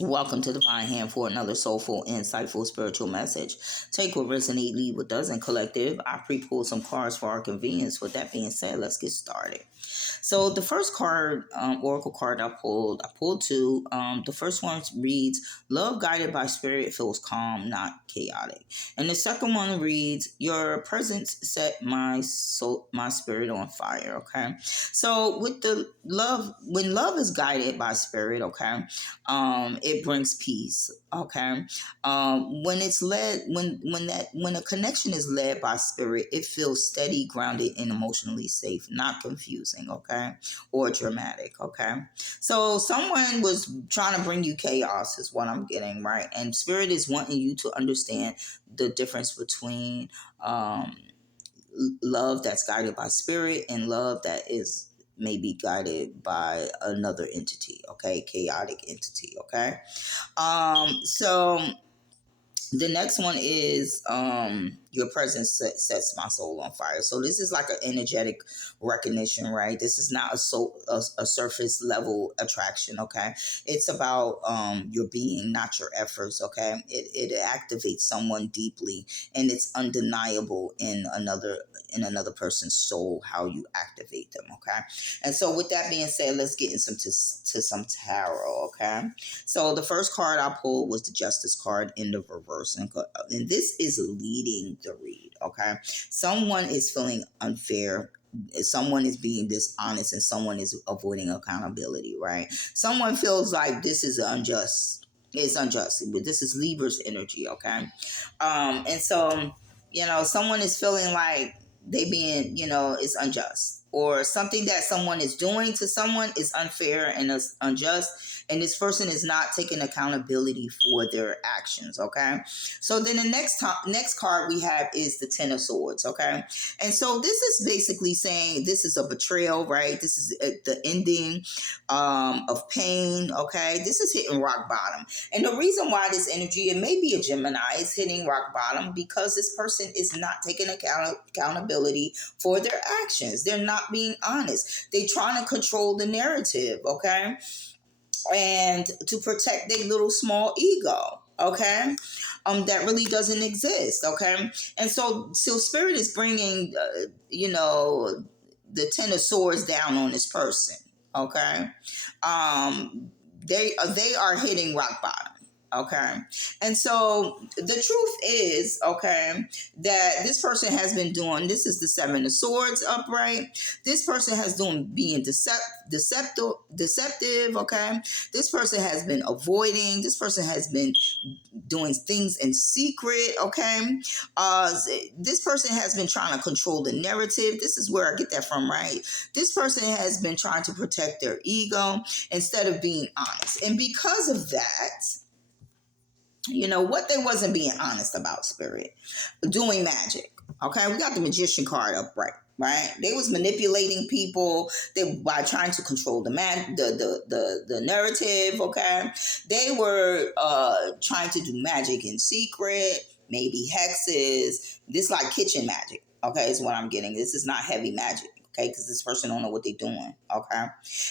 Welcome to Divine Hand for another soulful, insightful, spiritual message. Take what resonate, leave what doesn't. Collective, I pre-pulled some cards for our convenience. With that being said, let's get started. So the first card, oracle card I pulled two. The first one reads, "Love guided by spirit feels calm, not chaotic." And the second one reads, "Your presence set my spirit on fire." Okay, so with the love, when love is guided by spirit, okay, it brings peace. Okay, when it's led, when a connection is led by spirit, it feels steady, grounded, and emotionally safe, not confusing. Okay, or dramatic. Okay, so someone was trying to bring you chaos, is what I'm getting, right? And spirit is wanting you to understand the difference between love that's guided by spirit and love that is maybe guided by another entity, okay, chaotic entity. Okay, so the next one is your presence sets my soul on fire. So this is like an energetic recognition, right? This is not a surface level attraction. Okay, it's about your being, not your efforts. Okay, it activates someone deeply, and it's undeniable in another person's soul how you activate them. Okay, and so with that being said, let's get into to some tarot. Okay, so the first card I pulled was the Justice card in the reverse, and this is leading the read. Okay, someone is feeling unfair. Someone is being dishonest, and someone is avoiding accountability. Right? Someone feels like this is unjust. It's unjust, but this is Libra's energy. Okay, and so someone is feeling like they being, it's unjust, or something that someone is doing to someone is unfair and is unjust, and this person is not taking accountability for their actions. Okay, so then the next card we have is the Ten of Swords. Okay, and so this is basically saying this is a betrayal, right? This is the ending of pain. Okay, this is hitting rock bottom, and the reason why this energy, it may be a Gemini, is hitting rock bottom because this person is not taking accountability for their actions. They're not being honest. They're trying to control the narrative, okay? And to protect their little small ego, okay? That really doesn't exist, okay? And so spirit is bringing, the Ten of Swords down on this person, okay? They are hitting rock bottom. Okay. And so the truth is, okay, that this person has been doing, this is the Seven of Swords upright. This person has being deceptive, okay? This person has been avoiding, this person has been doing things in secret, okay? This person has been trying to control the narrative. This is where I get that from, right? This person has been trying to protect their ego instead of being honest. And because of that, what they wasn't being honest about, spirit, doing magic. Okay, we got the Magician card upright, right? They was manipulating people by trying to control the narrative. Okay, they were trying to do magic in secret, maybe hexes. This like kitchen magic. Okay, is what I'm getting. This is not heavy magic. Okay, because this person don't know what they're doing. Okay,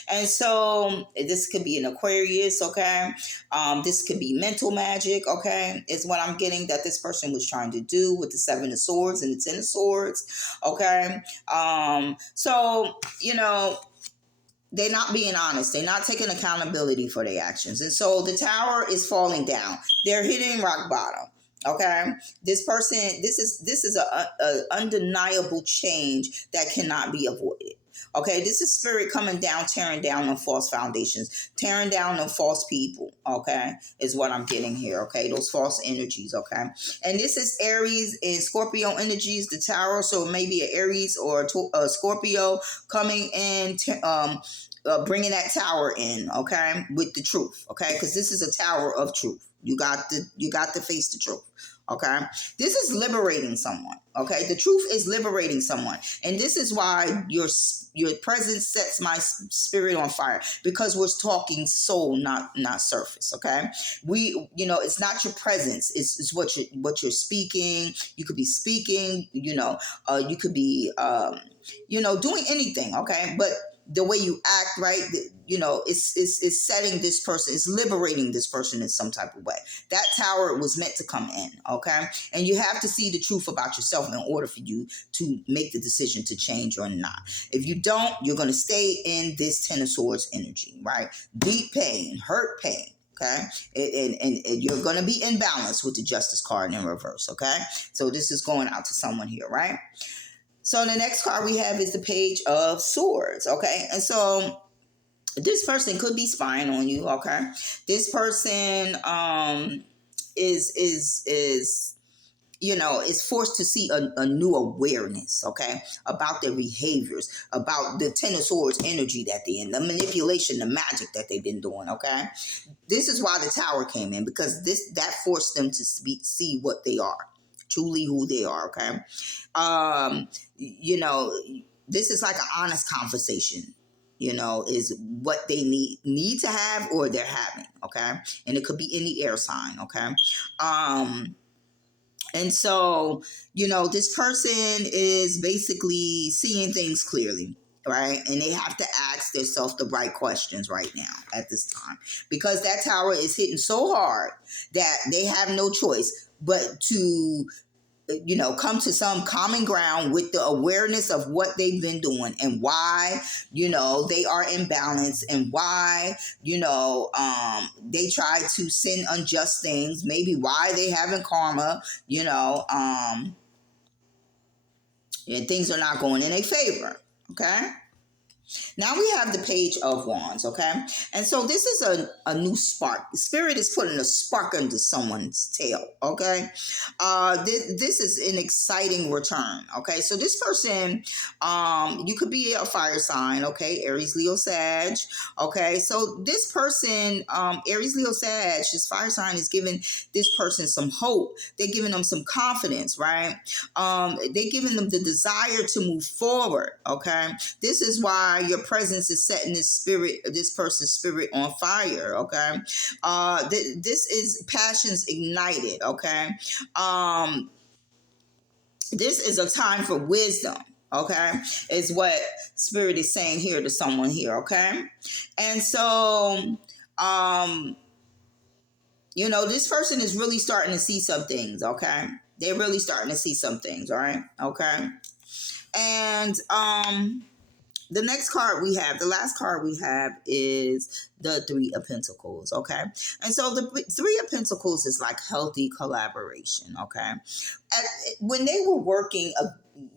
and so this could be an Aquarius. Okay, this could be mental magic. Okay, is what I'm getting that this person was trying to do with the Seven of Swords and the Ten of Swords. Okay, so they're not being honest. They're not taking accountability for their actions, and so the tower is falling down. They're hitting rock bottom. Okay, this person, this is a undeniable change that cannot be avoided. Okay, this is spirit coming down, tearing down on false foundations, tearing down on false people. Okay, is what I'm getting here. Okay, those false energies. Okay, and this is Aries and Scorpio energies, the tower. So maybe an Aries or a Scorpio coming in, bringing that tower in. Okay, with the truth. Okay, because this is a tower of truth. You got to face the truth. Okay, this is liberating someone. Okay, the truth is liberating someone, and this is why your presence sets my spirit on fire, because we're talking soul, not surface. Okay, it's not your presence, it's what you're speaking. You could be speaking, you could be doing anything. Okay, but the way you act, right? You know, it's setting this person, it's liberating this person in some type of way. That tower was meant to come in, okay? And you have to see the truth about yourself in order for you to make the decision to change or not. If you don't, you're going to stay in this Ten of Swords energy, right? Deep pain, hurt pain. Okay, and you're going to be in balance with the Justice card in reverse. Okay, so this is going out to someone here, right? So the next card we have is the Page of Swords. Okay, and so this person could be spying on you. Okay, this person is you know, is forced to see a new awareness, okay, about their behaviors, about the Ten of Swords energy that they're in, the manipulation, the magic that they've been doing, okay? This is why the Tower came in, because that forced them to see what they are, truly who they are, okay? You know, this is like an honest conversation, you know, is what they need to have or they're having, okay? And it could be any air sign, okay? And so, you know, this person is basically seeing things clearly, right? And they have to ask themselves the right questions right now at this time, because that tower is hitting so hard that they have no choice but to, you know, come to some common ground with the awareness of what they've been doing and why, you know, they are imbalanced, and why, you know, they try to send unjust things, maybe why they having karma, you know, and things are not going in their favor. Okay. Now we have the Page of Wands, okay? And so this is a new spark. Spirit is putting a spark into someone's tail, okay? This is an exciting return, okay? So this person, you could be a fire sign, okay? Aries, Leo, Sag, okay? So this person, Aries, Leo, Sag, this fire sign is giving this person some hope. They're giving them some confidence, right? They're giving them the desire to move forward, okay? This is why your presence is setting this person's spirit on fire, okay? This is passions ignited, okay? This is a time for wisdom, okay? Is what spirit is saying here to someone here, okay? And so, you know, this person is really starting to see some things, okay? They're really starting to see some things, all right? Okay? And, the next card we have, the last card we have, is the Three of Pentacles, okay? And so the Three of Pentacles is like healthy collaboration, okay? When they were working,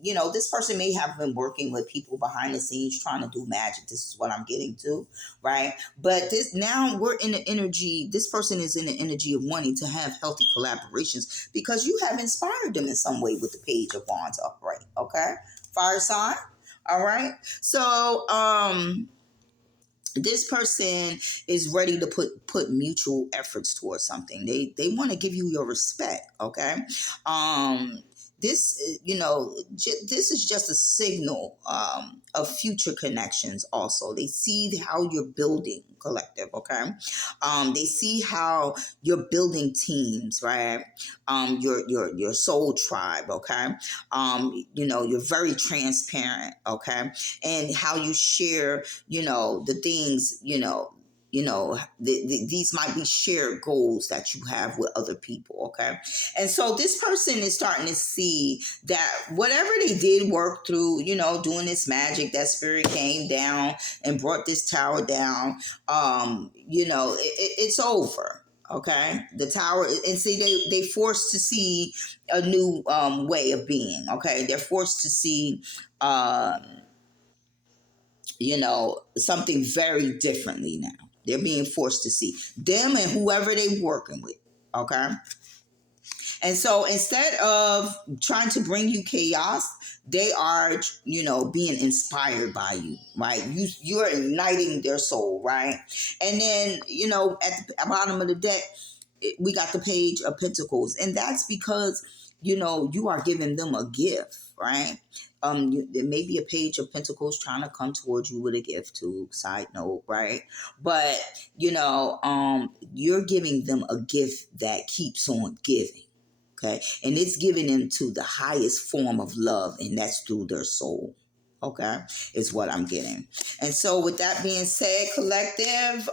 you know, this person may have been working with people behind the scenes trying to do magic. This is what I'm getting to, right? But now we're in the energy, this person is in the energy of wanting to have healthy collaborations because you have inspired them in some way with the Page of Wands upright, okay? Fire sign. All right. So, this person is ready to put mutual efforts towards something. They want to give you your respect. Okay. This, you know, this is just a signal of future connections. Also, they see how you're building collective. Okay. They see how you're building teams, right? Your soul tribe. Okay. You know, you're very transparent. Okay. And how you share, you know, the things, these might be shared goals that you have with other people, okay? And so this person is starting to see that whatever they did work through, you know, doing this magic, that spirit came down and brought this tower down, you know, it's over. Okay, the tower, and see, they forced to see a new way of being. Okay, they're forced to see you know, something very differently now. They're being forced to see them and whoever they're working with. Okay. And so instead of trying to bring you chaos, they are, you know, being inspired by you, right? You're igniting their soul, right? And then, you know, at the bottom of the deck, we got the Page of Pentacles. And that's because, you know, you are giving them a gift, right? There may be a Page of Pentacles trying to come towards you with a gift too, side note, right? But, you know, you're giving them a gift that keeps on giving. Okay. And it's giving them to the highest form of love, and that's through their soul. Okay, is what I'm getting. And so with that being said, collective,